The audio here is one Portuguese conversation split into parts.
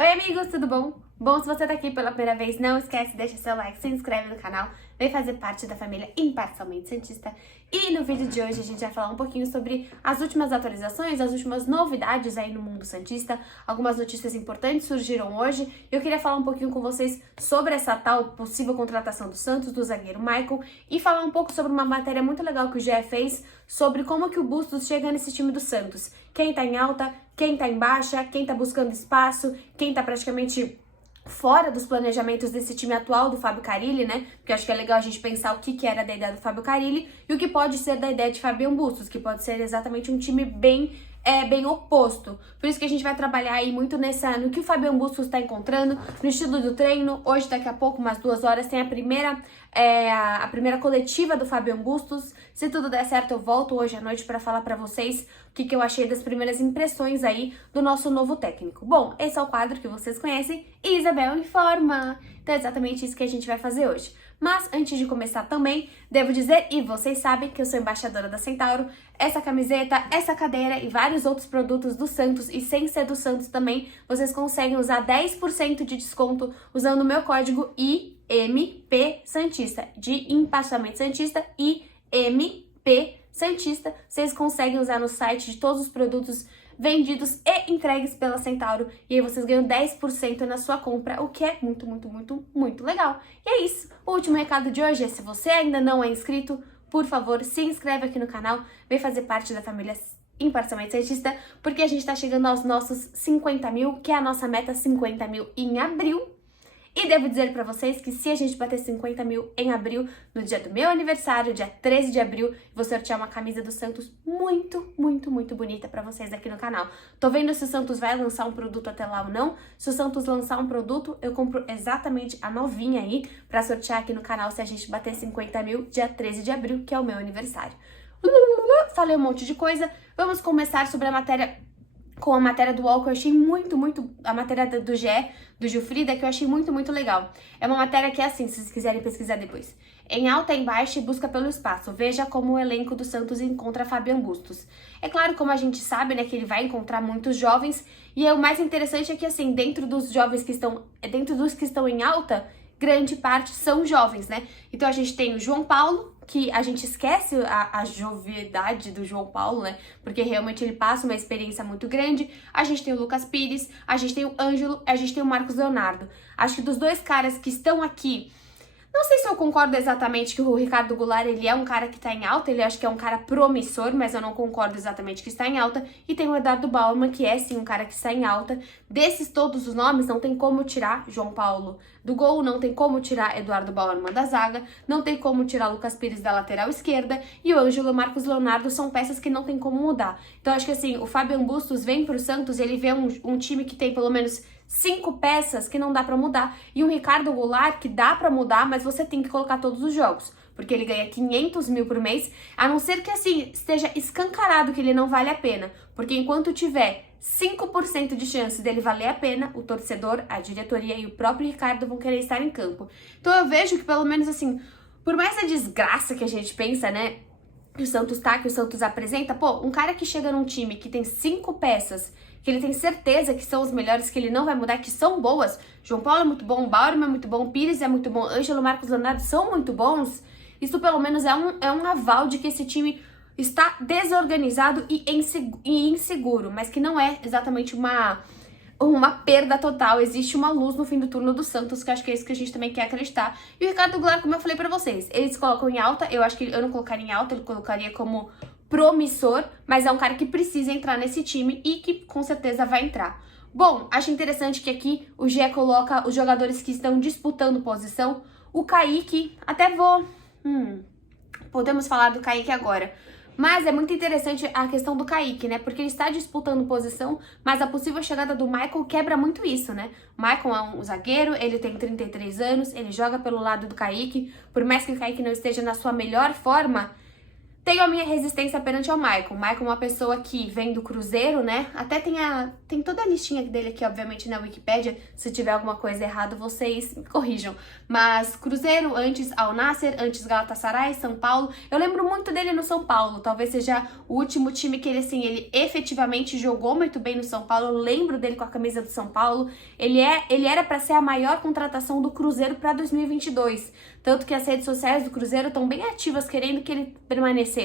Oi amigos, tudo bom? Bom, se você tá aqui pela primeira vez, não esquece, deixa seu like, se inscreve no canal, vem fazer parte da família Imparcialmente Santista. E no vídeo de hoje a gente vai falar um pouquinho sobre as últimas atualizações, as últimas novidades aí no mundo santista. Algumas notícias importantes surgiram hoje e eu queria falar um pouquinho com vocês sobre essa tal possível contratação do Santos, do zagueiro Maicon, e falar um pouco sobre uma matéria muito legal que o GE fez sobre como que o Bustos chega nesse time do Santos. Quem tá em alta, quem tá em baixa, quem tá buscando espaço, quem tá praticamente fora dos planejamentos desse time atual do Fábio Carille, né? Porque eu acho que é legal a gente pensar o que era da ideia do Fábio Carille e o que pode ser da ideia de Fabian Bustos, que pode ser exatamente um time bem oposto. Por isso que a gente vai trabalhar aí muito no que o Fabian Bustos está encontrando, no estilo do treino. Hoje, daqui a pouco, umas 2 horas, tem a primeira coletiva do Fabian Bustos. Se tudo der certo, eu volto hoje à noite para falar para vocês o que eu achei das primeiras impressões aí do nosso novo técnico. Bom, esse é o quadro que vocês conhecem, Isabel Informa. Então é exatamente isso que a gente vai fazer hoje. Mas antes de começar também, devo dizer, e vocês sabem que eu sou embaixadora da Centauro, essa camiseta, essa cadeira e vários outros produtos do Santos, e sem ser do Santos também, vocês conseguem usar 10% de desconto usando o meu código IMP Santista, de Impassamento Santista, IMP Santista. Vocês conseguem usar no site de todos os produtos vendidos e entregues pela Centauro, e aí vocês ganham 10% na sua compra, o que é muito, muito, muito, muito legal. E é isso, o último recado de hoje é: se você ainda não é inscrito, por favor, se inscreve aqui no canal, vem fazer parte da família Imparcialmente Santista, porque a gente tá chegando aos nossos 50 mil, que é a nossa meta 50 mil em abril. E devo dizer pra vocês que se a gente bater 50 mil em abril, no dia do meu aniversário, dia 13 de abril, vou sortear uma camisa do Santos muito, muito, muito bonita pra vocês aqui no canal. Tô vendo se o Santos vai lançar um produto até lá ou não. Se o Santos lançar um produto, eu compro exatamente a novinha aí pra sortear aqui no canal se a gente bater 50 mil, dia 13 de abril, que é o meu aniversário. Falei um monte de coisa. Vamos começar sobre a matéria com a matéria do UOL, que eu achei a matéria do GE, do Gilfrida, que eu achei muito, muito legal. É uma matéria que é assim, se vocês quiserem pesquisar depois. Em alta, em baixa e busca pelo espaço. Veja como o elenco do Santos encontra Fabian Bustos. É claro, como a gente sabe, né, que ele vai encontrar muitos jovens, e o mais interessante é que, assim, dentro dos que estão em alta, grande parte são jovens, né? Então a gente tem o João Paulo, que a gente esquece a jovialidade do João Paulo, né? Porque realmente ele passa uma experiência muito grande. A gente tem o Lucas Pires, a gente tem o Ângelo, a gente tem o Marcos Leonardo. Acho que dos dois caras que estão aqui, não sei se eu concordo exatamente que o Ricardo Goulart, ele é um cara que tá em alta, ele acho que é um cara promissor, mas eu não concordo exatamente que está em alta. E tem o Eduardo Bauerman, que é sim um cara que está em alta. Desses todos os nomes, não tem como tirar João Paulo do gol, não tem como tirar Eduardo Bauerman da zaga, não tem como tirar Lucas Pires da lateral esquerda, e o Ângelo e o Marcos Leonardo são peças que não tem como mudar. Então acho que assim, o Fabian Bustos vem pro Santos, ele vê um time que tem pelo menos 5 peças que não dá pra mudar, e o Ricardo Goulart que dá pra mudar, mas você tem que colocar todos os jogos, porque ele ganha 500 mil por mês, a não ser que assim, esteja escancarado que ele não vale a pena, porque enquanto tiver 5% de chance dele valer a pena, o torcedor, a diretoria e o próprio Ricardo vão querer estar em campo. Então eu vejo que pelo menos assim, por mais a desgraça que a gente pensa, né, que o Santos tá, que o Santos apresenta, pô, um cara que chega num time que tem 5 peças, que ele tem certeza que são os melhores, que ele não vai mudar, que são boas. João Paulo é muito bom, Bauerman é muito bom, Pires é muito bom, Ângelo, Marcos Leonardo são muito bons. Isso pelo menos é um aval de que esse time está desorganizado e inseguro, mas que não é exatamente uma perda total. Existe uma luz no fim do turno do Santos, que acho que é isso que a gente também quer acreditar. E o Ricardo Goulart, como eu falei pra vocês, eles colocam em alta, eu acho que eu não colocaria em alta, ele colocaria como promissor, mas é um cara que precisa entrar nesse time e que com certeza vai entrar. Bom, acho interessante que aqui o GE coloca os jogadores que estão disputando posição. O Kaique, até vou... podemos falar do Kaique agora. Mas é muito interessante a questão do Kaique, né? Porque ele está disputando posição, mas a possível chegada do Maicon quebra muito isso, né? O Maicon é um zagueiro, ele tem 33 anos, ele joga pelo lado do Kaique. Por mais que o Kaique não esteja na sua melhor forma, Tenho a minha resistência perante ao Maicon. O Maicon é uma pessoa que vem do Cruzeiro, né? Até tem toda a listinha dele aqui, obviamente, na Wikipédia. Se tiver alguma coisa errada, vocês me corrijam. Mas Cruzeiro, antes Al Nassr, antes Galatasaray, São Paulo. Eu lembro muito dele no São Paulo. Talvez seja o último time que ele efetivamente jogou muito bem no São Paulo. Eu lembro dele com a camisa do São Paulo. Ele era para ser a maior contratação do Cruzeiro para 2022. Tanto que as redes sociais do Cruzeiro estão bem ativas, querendo que ele permanecesse.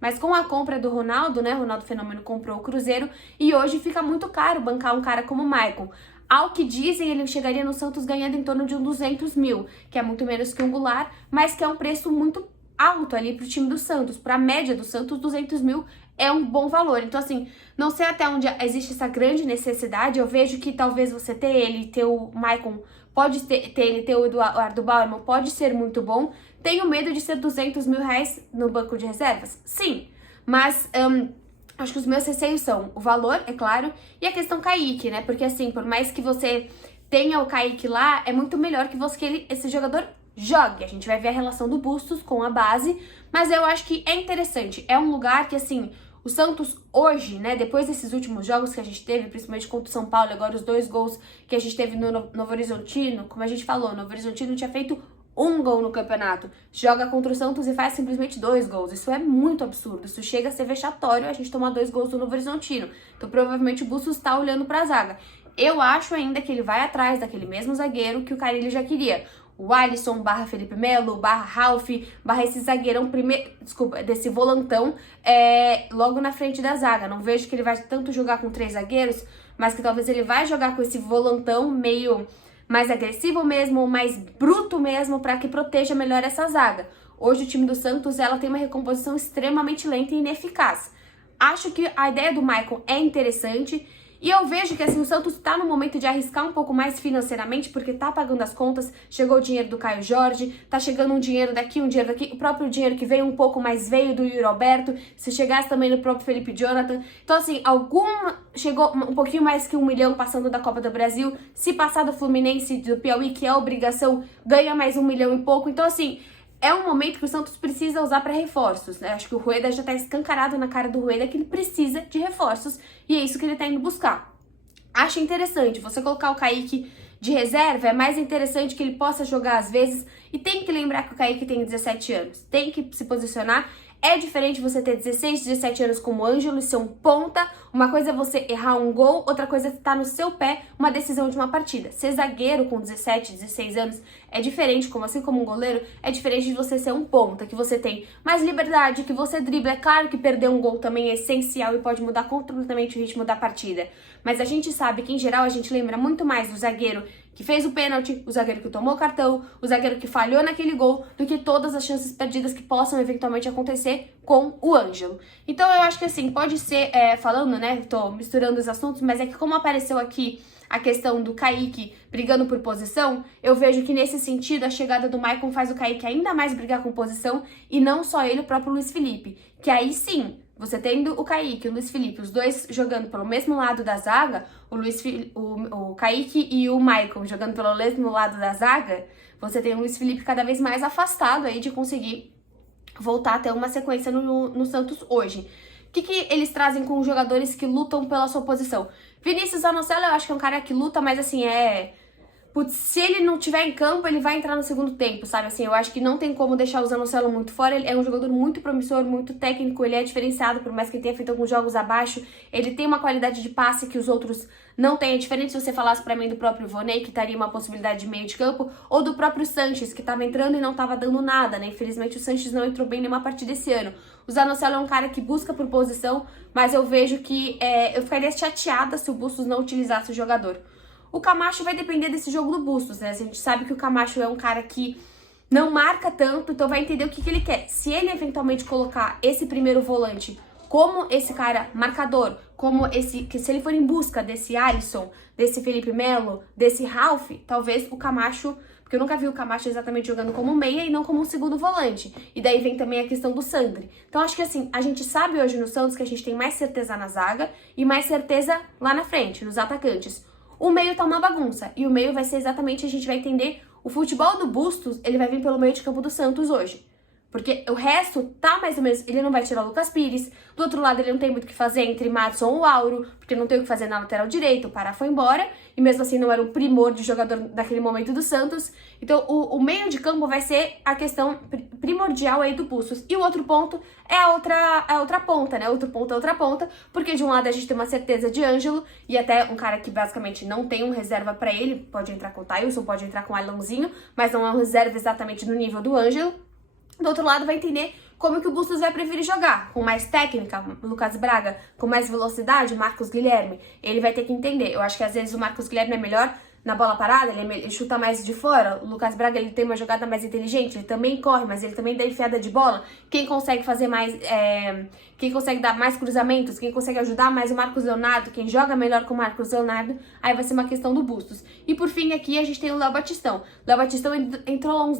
Mas com a compra do Ronaldo, né? Ronaldo Fenômeno comprou o Cruzeiro e hoje fica muito caro bancar um cara como o Maicon. Ao que dizem, ele chegaria no Santos ganhando em torno de uns 200 mil, que é muito menos que um Goulart, mas que é um preço muito alto ali pro time do Santos. Pra média do Santos, 200 mil é um bom valor. Então, assim, não sei até onde existe essa grande necessidade. Eu vejo que talvez você ter ele, ter o Maicon, pode ter o Eduardo Bauerman, pode ser muito bom. Tenho medo de ser 200 mil reais no banco de reservas? Sim, mas acho que os meus receios são o valor, é claro, e a questão Kaique, né? Porque assim, por mais que você tenha o Kaique lá, é muito melhor que esse jogador jogue. A gente vai ver a relação do Bustos com a base, mas eu acho que é interessante. É um lugar que, assim, o Santos hoje, né, depois desses últimos jogos que a gente teve, principalmente contra o São Paulo, agora os 2 gols que a gente teve no Novo Horizontino, como a gente falou, o Novo Horizontino tinha feito 1 gol no campeonato, joga contra o Santos e faz simplesmente 2 gols. Isso é muito absurdo, isso chega a ser vexatório a gente tomar 2 gols do Novo Horizontino. Então provavelmente o Bustos está olhando para a zaga. Eu acho ainda que ele vai atrás daquele mesmo zagueiro que o Carille já queria. O Alisson / Felipe Melo, / Ralf, / esse zagueirão desse volantão logo na frente da zaga. Não vejo que ele vai tanto jogar com 3 zagueiros, mas que talvez ele vai jogar com esse volantão meio mais agressivo mesmo, mais bruto mesmo, para que proteja melhor essa zaga. Hoje o time do Santos tem uma recomposição extremamente lenta e ineficaz. Acho que a ideia do Maicon é interessante. E eu vejo que assim, o Santos tá no momento de arriscar um pouco mais financeiramente, porque tá pagando as contas, chegou o dinheiro do Caio Jorge, tá chegando um dinheiro daqui, o próprio dinheiro que veio um pouco mais veio do Yuri Alberto, se chegasse também no próprio Felipe Jonathan. Então assim, chegou um pouquinho mais que 1 milhão passando da Copa do Brasil, se passar do Fluminense do Piauí, que é obrigação, ganha mais 1 milhão e pouco. Então assim, é um momento que o Santos precisa usar para reforços, né? Acho que o Rueda já tá escancarado na cara do Rueda que ele precisa de reforços e é isso que ele tá indo buscar. Acho interessante você colocar o Kaique de reserva, é mais interessante que ele possa jogar às vezes e tem que lembrar que o Kaique tem 17 anos, tem que se posicionar. É diferente você ter 16, 17 anos como o Ângelo e ser um ponta. Uma coisa é você errar um gol, outra coisa é estar no seu pé uma decisão de uma partida. Ser zagueiro com 17, 16 anos é diferente, assim como um goleiro, é diferente de você ser um ponta, que você tem mais liberdade, que você dribla. É claro que perder um gol também é essencial e pode mudar completamente o ritmo da partida. Mas a gente sabe que, em geral, a gente lembra muito mais do zagueiro que fez o pênalti, o zagueiro que tomou o cartão, o zagueiro que falhou naquele gol, do que todas as chances perdidas que possam eventualmente acontecer com o Ângelo. Então eu acho que assim, pode ser, falando, né, tô misturando os assuntos, mas é que como apareceu aqui a questão do Kaique brigando por posição, eu vejo que nesse sentido a chegada do Maicon faz o Kaique ainda mais brigar com posição e não só ele, o próprio Luiz Felipe, que aí sim, você tendo o Kaique e o Luiz Felipe, os dois jogando pelo mesmo lado da zaga, o Kaique e o Maicon jogando pelo mesmo lado da zaga, você tem o Luiz Felipe cada vez mais afastado aí de conseguir voltar a ter uma sequência no Santos hoje. O que eles trazem com os jogadores que lutam pela sua posição? Vinícius Zanocelo, eu acho que é um cara que luta, mas assim, putz, se ele não tiver em campo, ele vai entrar no segundo tempo, sabe? Assim, eu acho que não tem como deixar o Zanocelo muito fora. Ele é um jogador muito promissor, muito técnico, ele é diferenciado, por mais que ele tenha feito alguns jogos abaixo. Ele tem uma qualidade de passe que os outros não têm. É diferente se você falasse pra mim do próprio Voney, que estaria uma possibilidade de meio de campo, ou do próprio Sanches, que tava entrando e não tava dando nada, né? Infelizmente o Sanches não entrou bem em nenhuma partida esse ano. O Zanocelo é um cara que busca por posição, mas eu vejo que eu ficaria chateada se o Bustos não utilizasse o jogador. O Camacho vai depender desse jogo do Bustos, né? A gente sabe que o Camacho é um cara que não marca tanto, então vai entender o que ele quer. Se ele eventualmente colocar esse primeiro volante como esse cara marcador, se ele for em busca desse Alisson, desse Felipe Melo, desse Ralf, talvez o Camacho, porque eu nunca vi o Camacho exatamente jogando como meia e não como um segundo volante. E daí vem também a questão do Sandri. Então acho que assim, a gente sabe hoje no Santos que a gente tem mais certeza na zaga e mais certeza lá na frente, nos atacantes. O meio tá uma bagunça, e o meio vai ser exatamente, a gente vai entender, o futebol do Bustos, ele vai vir pelo meio de campo do Santos hoje. Porque o resto tá mais ou menos... Ele não vai tirar o Lucas Pires. Do outro lado, ele não tem muito o que fazer entre Madison ou Auro, porque não tem o que fazer na lateral direita. O Pará foi embora. E mesmo assim, não era um primor de jogador daquele momento do Santos. Então, o meio de campo vai ser a questão primordial aí do Bustos. E o outro ponto é a outra ponta, né? Outro ponto é outra ponta. Porque de um lado, a gente tem uma certeza de Ângelo. E até um cara que basicamente não tem um reserva pra ele. Pode entrar com o Thailson, pode entrar com o Alanzinho. Mas não é um reserva exatamente no nível do Ângelo. Do outro lado, vai entender como que o Bustos vai preferir jogar. Com mais técnica, Lucas Braga, com mais velocidade, Marcos Guilherme. Ele vai ter que entender. Eu acho que às vezes o Marcos Guilherme é melhor na bola parada, ele chuta mais de fora. O Lucas Braga, ele tem uma jogada mais inteligente, ele também corre, mas ele também dá enfiada de bola. Quem consegue fazer mais, quem consegue dar mais cruzamentos, quem consegue ajudar mais o Marcos Leonardo, quem joga melhor com o Marcos Leonardo, aí vai ser uma questão do Bustos. E por fim aqui a gente tem o Léo Batistão. Léo Batistão entrou uns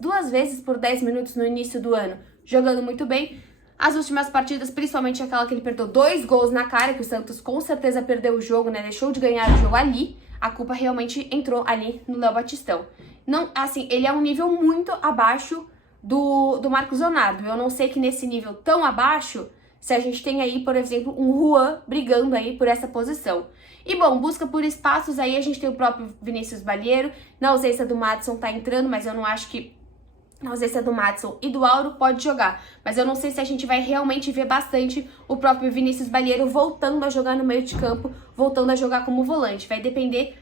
duas vezes por 10 minutos no início do ano, jogando muito bem. As últimas partidas, principalmente aquela que ele perdeu 2 gols na cara, que o Santos com certeza perdeu o jogo, né? Deixou de ganhar o jogo ali. A culpa realmente entrou ali no Léo Batistão. Não, assim, ele é um nível muito abaixo do Marcos Leonardo. Eu não sei que nesse nível tão abaixo, se a gente tem aí, por exemplo, um Juan brigando aí por essa posição. E bom, busca por espaços aí, a gente tem o próprio Vinícius Balieiro. Na ausência do Madison tá entrando, mas eu não acho que na ausência do Madison e do Auro pode jogar. Mas eu não sei se a gente vai realmente ver bastante o próprio Vinícius Balieiro voltando a jogar no meio de campo, voltando a jogar como volante. Vai depender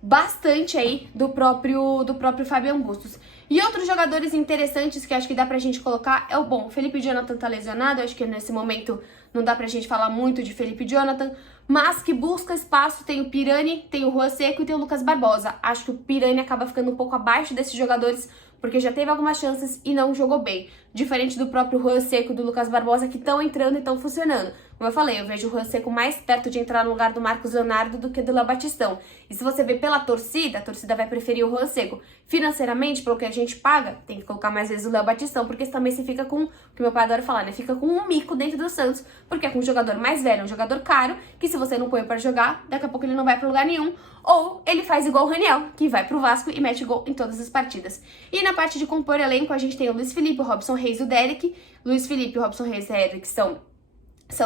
bastante aí do próprio Fabian Bustos. E outros jogadores interessantes que acho que dá pra gente colocar é o Felipe Jonathan tá lesionado, acho que nesse momento não dá pra gente falar muito de Felipe Jonathan, mas que busca espaço, tem o Pirani, tem o Juan Seco e tem o Lucas Barbosa. Acho que o Pirani acaba ficando um pouco abaixo desses jogadores, porque já teve algumas chances e não jogou bem. Diferente do próprio Juan Seco e do Lucas Barbosa, que estão entrando e estão funcionando. Como eu falei, eu vejo o Juan Seco mais perto de entrar no lugar do Marcos Leonardo do que do Léo Batistão. E se você vê pela torcida, a torcida vai preferir o Juan Seco. Financeiramente, pelo que a gente paga, tem que colocar mais vezes o Léo Batistão, porque também você fica com, o que meu pai adora falar, né? Fica com um mico dentro do Santos, porque é com um jogador mais velho, um jogador caro, que se você não põe para jogar, daqui a pouco ele não vai para lugar nenhum. Ou ele faz igual o Raniel, que vai pro Vasco e mete gol em todas as partidas. E na parte de compor elenco, a gente tem o Luiz Felipe, o Robson Reis e o Derek. Luiz Felipe, o Robson Reis e o Derek são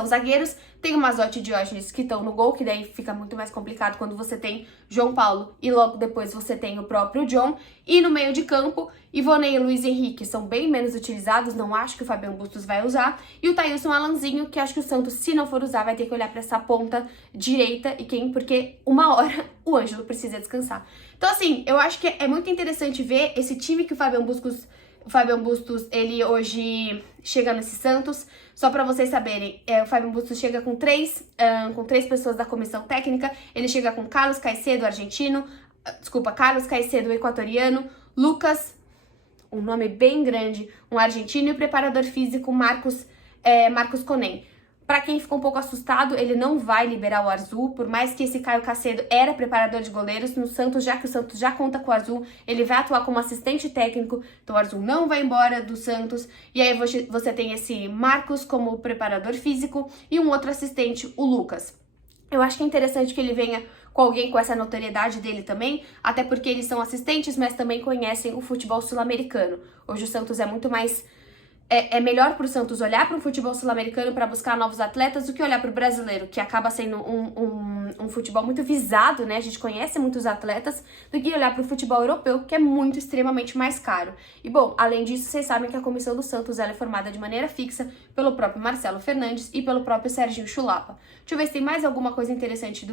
zagueiros. Tem o Mazotti e o Diógenes que estão no gol, que daí fica muito mais complicado quando você tem João Paulo e logo depois você tem o próprio John. E no meio de campo, Ivonei e Luiz Henrique são bem menos utilizados, não acho que o Fabian Bustos vai usar. E o Thailson Alanzinho, que acho que o Santos, se não for usar, vai ter que olhar para essa ponta direita. Porque uma hora o Ângelo precisa descansar. Então assim, eu acho que é muito interessante ver esse time que o Fabian Bustos, ele hoje chega nesse Santos. Só para vocês saberem, o Fabian Bustos chega com três pessoas da comissão técnica. Ele chega com Carlos Caicedo, argentino. Carlos Caicedo, equatoriano. Lucas, um nome bem grande, um argentino. E o preparador físico Marcos Conen. Para quem ficou um pouco assustado, ele não vai liberar o Arzu, por mais que esse Caio Caicedo era preparador de goleiros no Santos, já que o Santos já conta com o Arzu, ele vai atuar como assistente técnico, então o Arzu não vai embora do Santos, e aí você tem esse Marcos como preparador físico e um outro assistente, o Lucas. Eu acho que é interessante que ele venha com alguém com essa notoriedade dele também, até porque eles são assistentes, mas também conhecem o futebol sul-americano. Hoje o Santos é muito mais... É melhor para o Santos olhar para o futebol sul-americano para buscar novos atletas do que olhar para o brasileiro, que acaba sendo um futebol muito visado, né? A gente conhece muitos atletas, do que olhar para o futebol europeu, que é muito, extremamente mais caro. E bom, além disso, vocês sabem que a comissão do Santos ela é formada de maneira fixa pelo próprio Marcelo Fernandes e pelo próprio Serginho Chulapa. Deixa eu ver se tem mais alguma coisa interessante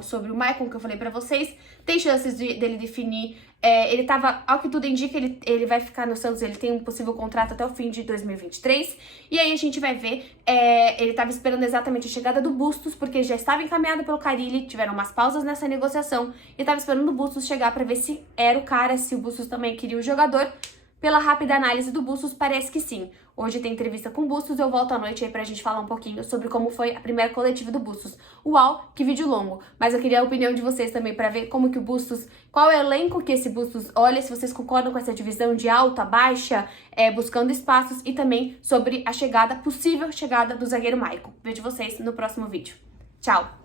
sobre o Maicon que eu falei para vocês. Tem chances dele definir... ele tava, ao que tudo indica, ele vai ficar no Santos, ele tem um possível contrato até o fim de 2023, e aí a gente vai ver, ele tava esperando exatamente a chegada do Bustos, porque já estava encaminhado pelo Carille, tiveram umas pausas nessa negociação, e tava esperando o Bustos chegar pra ver se era o cara, se o Bustos também queria o jogador. Pela rápida análise do Bustos, parece que sim. Hoje tem entrevista com o Bustos, eu volto à noite aí pra gente falar um pouquinho sobre como foi a primeira coletiva do Bustos. Uau, que vídeo longo! Mas eu queria a opinião de vocês também pra ver como que o Bustos, qual é o elenco que esse Bustos olha, se vocês concordam com essa divisão de alta, baixa, buscando espaços, e também sobre a possível chegada do zagueiro Maicon. Vejo vocês no próximo vídeo. Tchau!